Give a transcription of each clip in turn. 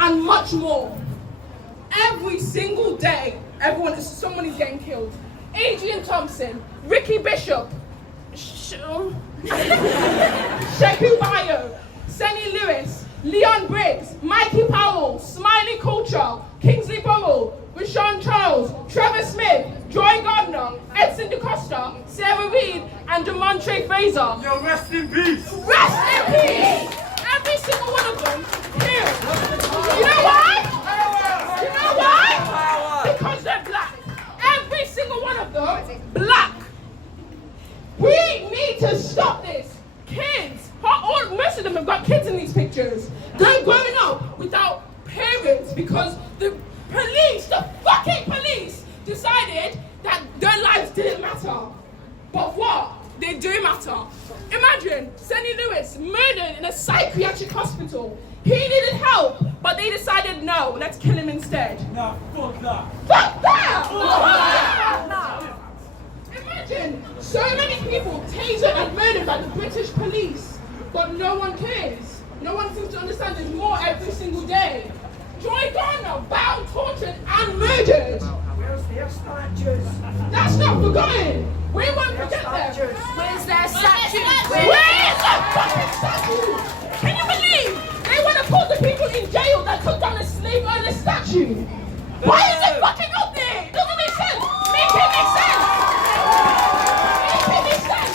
and much more. Every single day, someone is getting killed. Adrian Thompson, Ricky Bishop, Sheku Bayo, Senny Lewis, Leon Briggs, Mikey Powell, Smiley Culture, Kingsley Burrell, Rashawn Charles, Trevor Smith, Joy Gardner, Edson DeCosta, Sarah Reed, and Demontre Fraser. Yo, rest in peace. Rest in peace! Every single one of them killed. You know why? You know why? Because they're black. Every single one of them black. We need to stop this. Kids, most of them have got kids in these pictures. They're growing up without parents because the police, the fucking police, decided that their lives didn't matter. But what? They do matter. Imagine Senny Lewis murdered in a psychiatric hospital. He needed help, but they decided no, let's kill him instead. Nah, fuck that. Fuck that! Fuck that! Imagine so many people tasered and murdered by the British police, but no one cares. No one seems to understand there's more every single day. Joy Garner bound, tortured, and murdered. Where's their statues? That's not forgotten. We won't forget them. Where's their statue? Where's the fucking statue? Can you believe they want to put the people in jail that took down a slave owner statue? Why is it fucking up there? It doesn't make sense. Make it make sense. Make it make sense.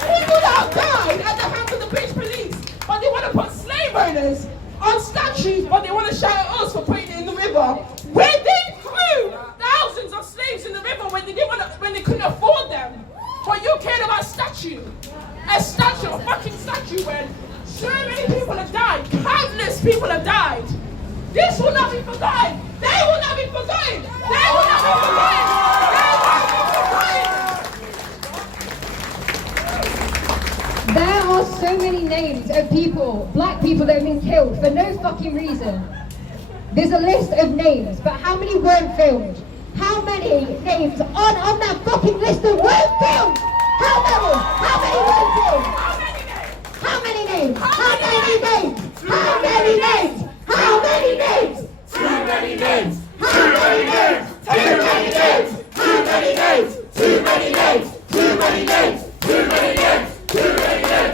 People that have died at the hands of the British police, but they want to put slave owners on statues, but they want to shout at us for putting it in the river. Where they threw thousands of slaves in the river when they couldn't afford them. But you cared about a statue, a fucking statue when so many people have died, countless people have died. This will not be forgotten. They will not be forgotten. They will not be forgotten. They will not be forgotten. There are so many names of people, black people, that have been killed for no fucking reason. There's a list of names, but how many weren't filmed? How many names on that fucking list that weren't filmed? How many? How many weren't filmed? How many names? How many names? How many names? How many names? Too many names. Too many names. Too many names. Too many names. Too many names. Too many names. Too many names. Too many names. Too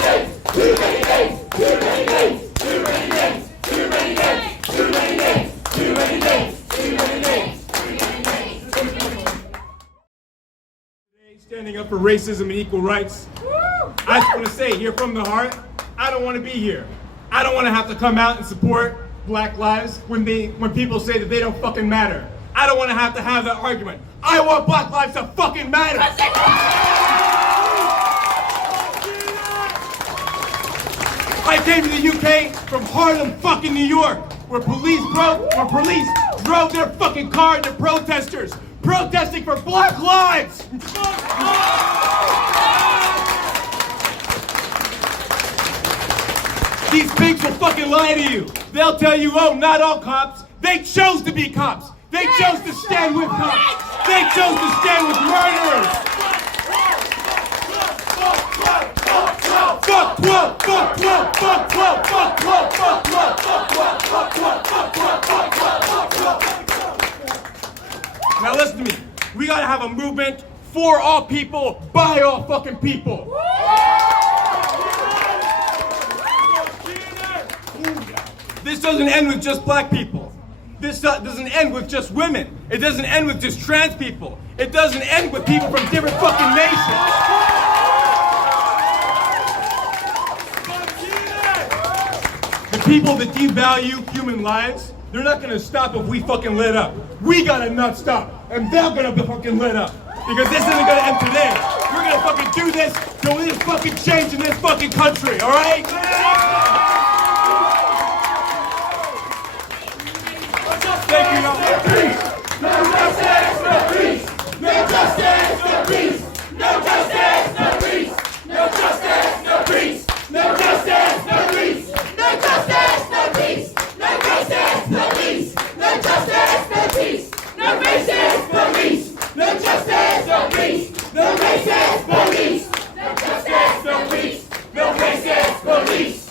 many names. Too many names. Too many names. Too many names. Too many names. Too many names. Too many names. Too many names. Standing up for racism and equal rights. I just want to say here from the heart, I don't want to be here. I don't want to have to come out and support black lives when people say that they don't fucking matter. I don't want to have that argument. I want black lives to fucking matter. I came to the UK from Harlem, fucking New York, where police drove their fucking car into protesters, protesting for black lives. These pigs will fucking lie to you. They'll tell you, oh, not all cops. They chose to be cops. They chose to stand with cops. They chose to stand with murderers. Fuck 12, fuck 12, fuck 12, fuck 12, fuck 12, fuck 12, fuck 12, fuck 12, fuck 12, fuck 12. Now listen to me. We gotta have a movement for all people, by all fucking people. This doesn't end with just black people. This doesn't end with just women. It doesn't end with just trans people. It doesn't end with people from different fucking nations. The people that devalue human lives, they're not gonna stop if we fucking let up. We gotta not stop, and they're gonna be fucking let up. Because this isn't gonna end today. We're gonna fucking do this till there's fucking change in this fucking country, alright? Thank you, y'all. No justice, no peace. No justice, no peace. No justice, no peace. No justice, no peace. No justice, no peace. No justice, no peace. No justice, no peace. No justice, no peace. No racist police. No justice, no peace. No racist police. No justice, no peace. No racist police.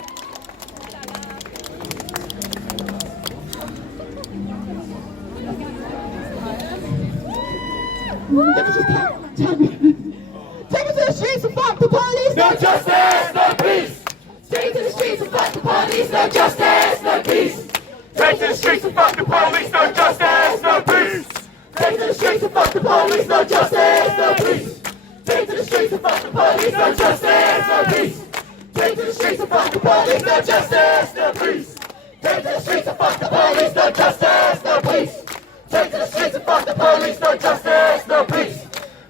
Take me to the streets and fuck the police. No justice, no peace. Take to the streets and fuck the police. No justice, no peace. Take to the streets and fuck the police. No justice, no peace. Take to the streets and fuck the police. No justice, no peace. Take to the streets and fuck the police. No justice, no peace. Take to the streets and fuck the police. No justice, no peace. Take to the streets and fuck the police. No justice, no peace. Take to the streets and fuck the police. No justice, no peace.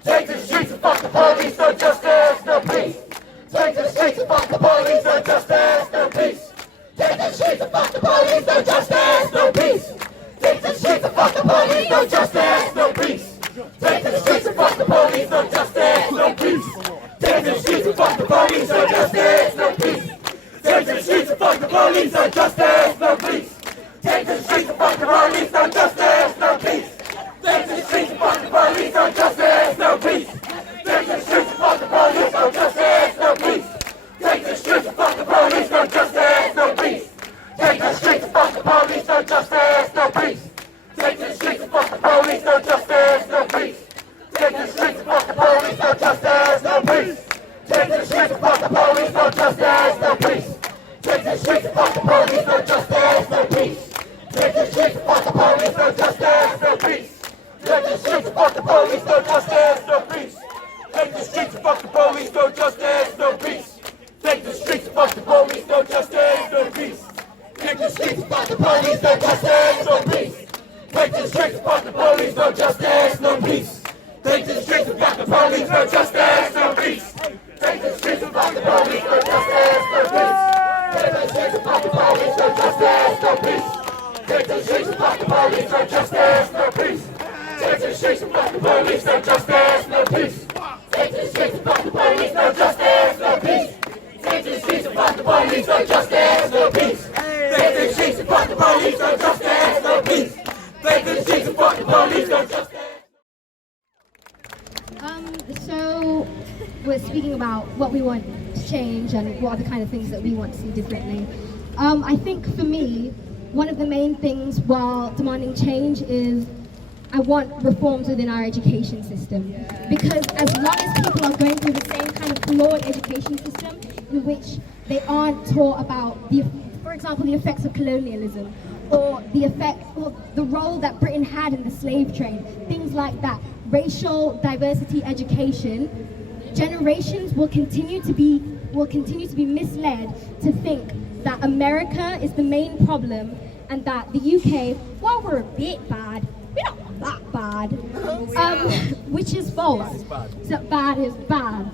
Take to the streets and fuck the police. No justice, no peace. Take to the streets and fuck the police. No justice, no peace. Take to the streets and fuck the police. No justice, no peace. Take to the streets and fuck the police. No justice, no peace. Take to the streets and fuck the police. No justice, no peace. Take to the streets and fuck the police. No justice, no peace. Take to the streets and fuck the police. No justice, no peace. Take to the streets and fuck the police. No justice, no peace. Take to the streets and fuck the police. No justice, no peace. Take to the streets and fuck the police. No justice, no peace. Take to the streets and fuck the police. No justice, no peace. Take to the streets and fuck the police. No justice, no peace. Take to the streets and fuck the police. No justice, no peace. Take to the streets and fuck the police. No justice, no peace. Take to the streets and fuck the police. No justice, no peace. Take to the streets and fuck the police. No justice, no peace. Take to the streets and fuck the police. No justice, no peace. Take to the streets and fuck the police. No justice, no peace. Take to the streets and fuck the police. No justice, no peace. Take to the streets and fuck the police. No justice, no peace. Take to the streets and fuck the police. No justice, no peace. Take to the streets and fuck the police. No justice, no peace. Take to the streets and fuck the police. No justice, no peace. Take to the streets and fuck the police. No justice, no peace. Take to the streets and fuck the police. No justice, no peace. Take to the streets and fuck the police. No justice, no peace. Take to the streets and fuck the police. No justice, no peace. Take to the streets and fuck the police. No justice, no peace. Take to the streets and fuck the police. No justice, no peace. Take to the streets and fuck the police. No justice, no peace. Take to the streets and fuck the police. No justice. So we're speaking about what we want to change and what are the kind of things that we want to see differently. I think for me, one of the main things while demanding change is I want reforms within our education system. Because as long as people are going through the same kind of flawed education system in which they aren't taught about, for example, the effects of colonialism, or the effects or the role that Britain had in the slave trade, things like that, racial diversity education, generations will continue to be misled to think that America is the main problem and that the UK, while we're a bit bad, we're not that bad, which is false. So bad is bad.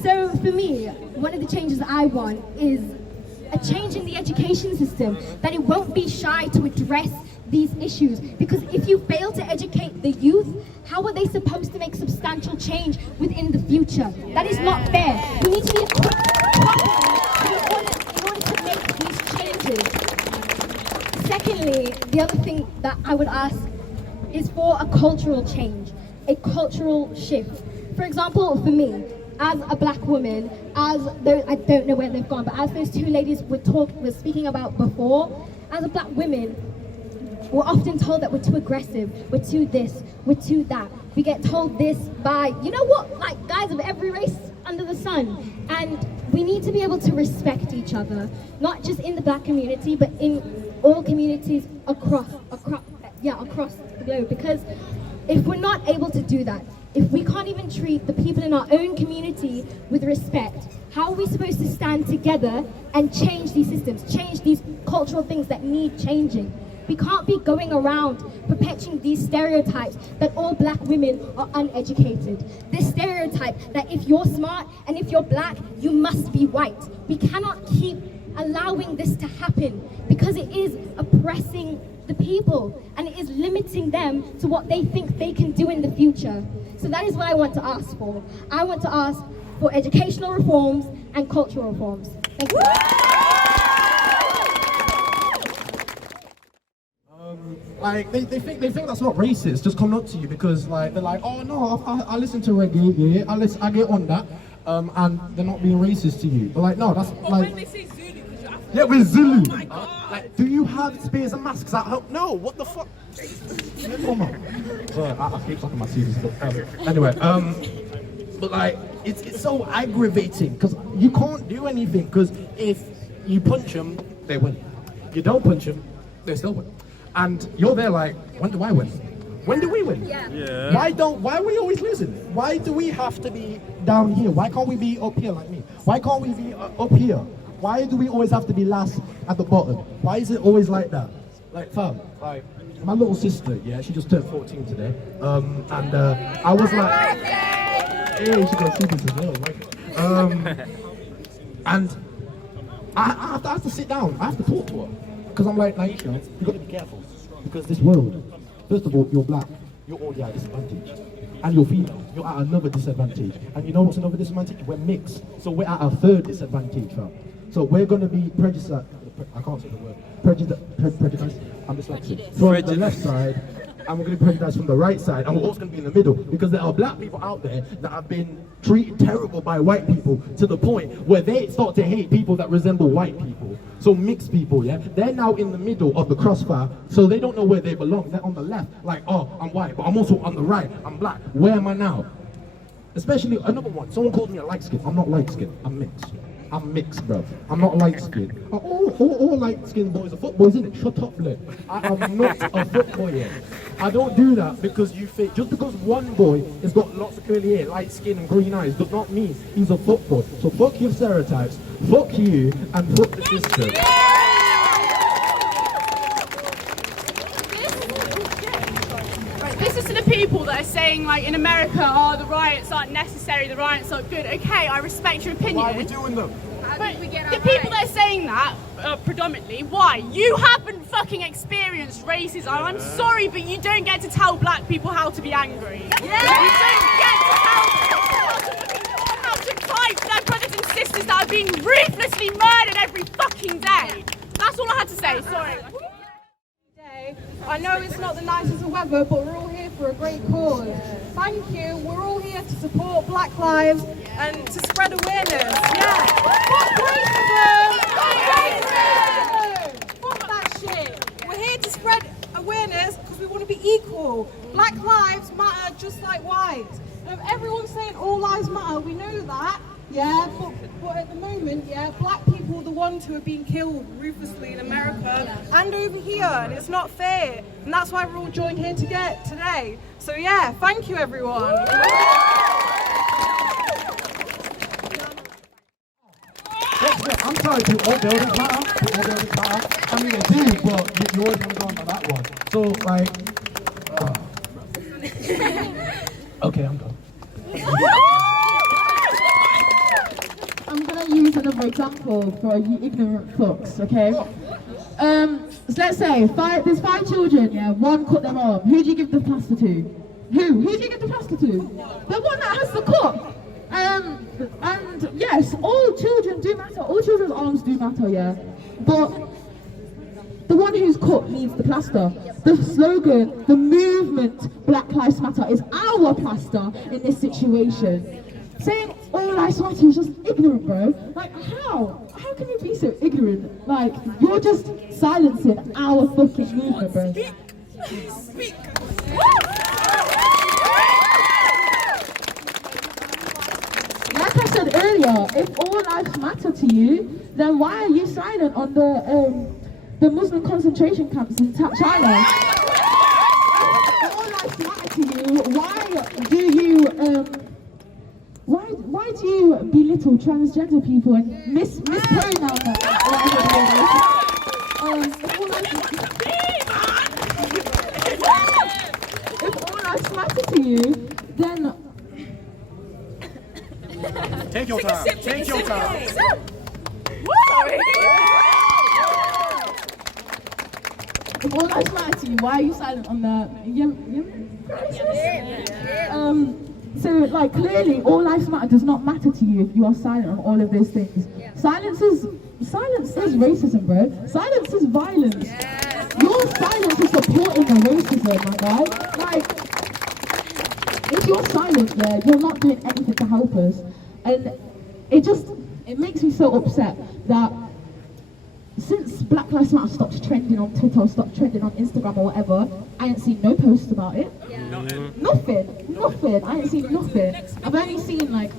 So for me, one of the changes that I want is a change in the education system, that it won't be shy to address these issues, because if you fail to educate the youth, how are they supposed to make substantial change within the future? That is not fair. We need to be equipped in order to make these changes. Secondly, the other thing that I would ask is for a cultural change, a cultural shift. For example, for me, as a black woman, I don't know where they've gone, but as those two ladies were speaking about before, as a black woman, we're often told that we're too aggressive, we're too this, we're too that. We get told this by, you know what, like guys of every race under the sun. And we need to be able to respect each other, not just in the black community, but in all communities across the globe. Because if we're not able to do that, if we can't even treat the people in our own community with respect, how are we supposed to stand together and change these systems, change these cultural things that need changing? We can't be going around perpetuating these stereotypes that all black women are uneducated. This stereotype that if you're smart and if you're black, you must be white. We cannot keep allowing this to happen because it is oppressing the people and it is limiting them to what they think they can do in the future. So that is what I want to ask for. I want to ask for educational reforms and cultural reforms. Thank you. Like they think that's not racist, just come up to you because like they're like, oh no, I listen to reggae, yeah, I get on that, and they're not being racist to you. But like no, that's or like. When they say Zulu, because you're African. Yeah, we're Zulu. Like, do you have spears and masks at home? No, what the fuck? Come on. Sorry, I keep talking my serious stuff. Anyway, but like, it's so aggravating because you can't do anything because if you punch them, they win. You don't punch them, they still win. And you're there like, when do I win? When do we win? Yeah. Why are we always losing? Why do we have to be down here? Why can't we be up here like me? Why can't we be up here? Why do we always have to be last at the bottom? Why is it always like that? Like, fam, like, my little sister, yeah, she just turned 14 today. And I was like, hey, she got secrets as well, right? And I have to sit down, I have to talk to her. Because I'm like, Naisha, you got to be careful. Because this world, first of all, you're black, you're already at a disadvantage. And you're female, you're at another disadvantage. And you know what's another disadvantage? We're mixed. So we're at a third disadvantage, fam. So we're going to be prejudiced, I can't say the word, prejudiced, I'm dyslexic, from the left side, and we're going to be prejudiced from the right side, and we're also going to be in the middle, because there are black people out there that have been treated terrible by white people to the point where they start to hate people that resemble white people. So mixed people, yeah, they're now in the middle of the crossfire, so they don't know where they belong. They're on the left, like, oh, I'm white, but I'm also on the right, I'm black. Where am I now? Especially another one, someone called me a light skin. I'm not light skin, I'm mixed. I'm mixed, bro. I'm not light-skinned. All light-skinned boys are footboys, isn't it? Shut up, Lynn. I am not a footboy. I don't do that because you think, just because one boy has got lots of curly hair, light skin and green eyes, does not mean he's a footboy. So fuck your stereotypes, fuck you, and fuck the system. This is to the people that are saying, like, in America, oh, the riots aren't necessary, the riots aren't good. Okay, I respect your opinion. Why are we doing them? But the people that are saying that, predominantly, why? You haven't fucking experienced racism. I'm sorry, but you don't get to tell black people how to be angry. Yeah. You don't get to tell how to fight for their brothers and sisters that are being ruthlessly murdered every fucking day. That's all I had to say, sorry. I know it's not the nicest of weather, but we're all here for a great cause. Thank you. We're all here to support Black Lives and to spread awareness. Yeah. Fuck racism! Fuck racism! Fuck that shit. We're here to spread awareness because we want to be equal. Black lives matter just like white. Everyone's saying all lives matter. We know that. Yeah, but at the moment, yeah, black people are the ones who are being killed ruthlessly in America and over here, and it's not fair. And that's why we're all joined here today. So yeah, thank you everyone. I'm sorry, do all buildings matter? Do all buildings matter? I mean, they do, but you always want to go on to that one. So, like... Okay, I'm done. I'm gonna use another example for you ignorant fucks, okay? So let's say there's 5 children, yeah, one cut their arm. Who do you give the plaster to? Who do you give the plaster to? The one that has the cut. And yes, all children do matter. All children's arms do matter, yeah. But the one who's cut needs the plaster. The slogan, the movement, Black Lives Matter, is our plaster in this situation. Saying all lives matter is just ignorant, bro. Like, how? How can you be so ignorant? Like, you're just silencing our fucking movement, bro. Speak. Like I said earlier, if all lives matter to you, then why are you silent on the Muslim concentration camps in China? If all lives matter to you, why do you belittle transgender people and mispronoun them? If all lives matter to you, then take your time. Take your time. Sorry. If all lives matter to you, why are you silent on the So, like, clearly, all lives matter does not matter to you if you are silent on all of those things. Silence is racism, bro. Silence is violence. Your silence is supporting the racism, my guy. Like, if you're silent there, you're not doing anything to help us. And it makes me so upset that Black Lives Matter stopped trending on Twitter, stopped trending on Instagram or whatever, I ain't seen no posts about it. Nothing. I ain't seen nothing. I've only seen like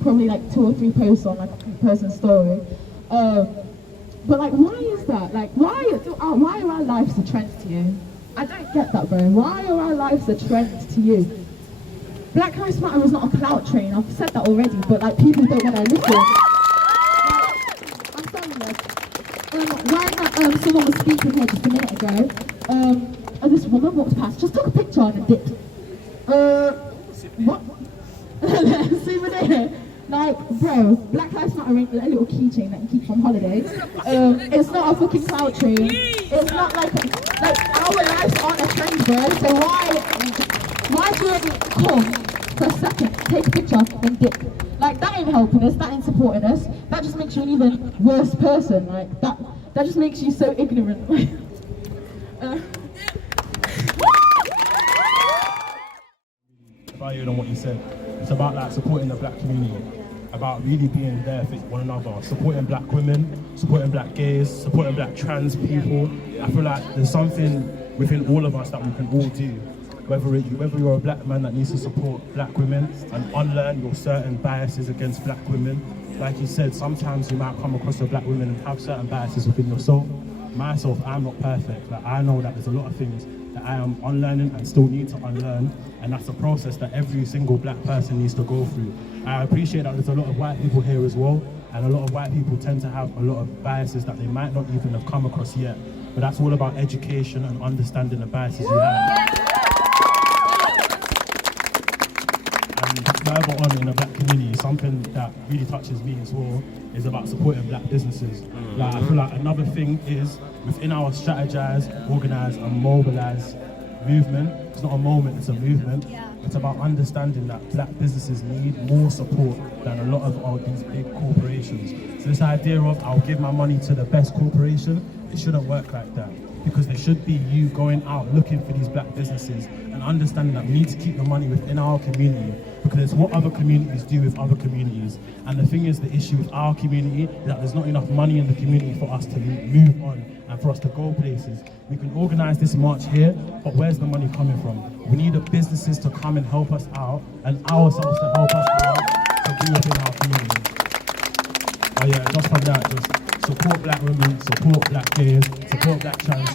probably like 2 or 3 posts on like a person's story. But like, why is that? Like, why are our lives a trend to you? I don't get that, bro. Why are our lives a trend to you? Black Lives Matter is not a clout train. I've said that already, but like people don't want to listen. I'm sorry, like, someone was speaking here just a minute ago. And this woman walked past, just took a picture and dipped. What? See me there? Like, bro, Black Lives Matter ain't a little keychain that you keep from holiday. It's not a fucking clout train. It's not like our lives aren't a trend, bro. So why do you come for a second, take a picture and dip? Like, that ain't helping us, that ain't supporting us. That just makes you an even worse person. Like, that just makes you so ignorant. Valued on what you said. It's about like supporting the black community, about really being there for one another, supporting black women, supporting black gays, supporting black trans people. I feel like there's something within all of us that we can all do. Whether you're a black man that needs to support black women and unlearn your certain biases against black women. Like you said, sometimes you might come across a black woman and have certain biases within yourself. Myself, I'm not perfect. Like, I know that there's a lot of things that I am unlearning and still need to unlearn, and that's a process that every single black person needs to go through. I appreciate that there's a lot of white people here as well, and a lot of white people tend to have a lot of biases that they might not even have come across yet, but that's all about education and understanding the biases you have. And further on in the black community, something that really touches me as well is about supporting black businesses. Like, I feel like another thing is within our strategize, organize and mobilize movement. It's not a moment, it's a movement. It's about understanding that black businesses need more support than a lot of all these big corporations. So this idea of I'll give my money to the best corporation, it shouldn't work like that. Because there should be you going out looking for these black businesses and understanding that we need to keep the money within our community, because it's what other communities do with other communities. And the thing is, the issue with our community is that there's not enough money in the community for us to move on and for us to go places. We can organise this march here, but where's the money coming from? We need the businesses to come and help us out, and ourselves to help us out to be within our community. Oh yeah, just from that, just support black women, support black gays, support black trans.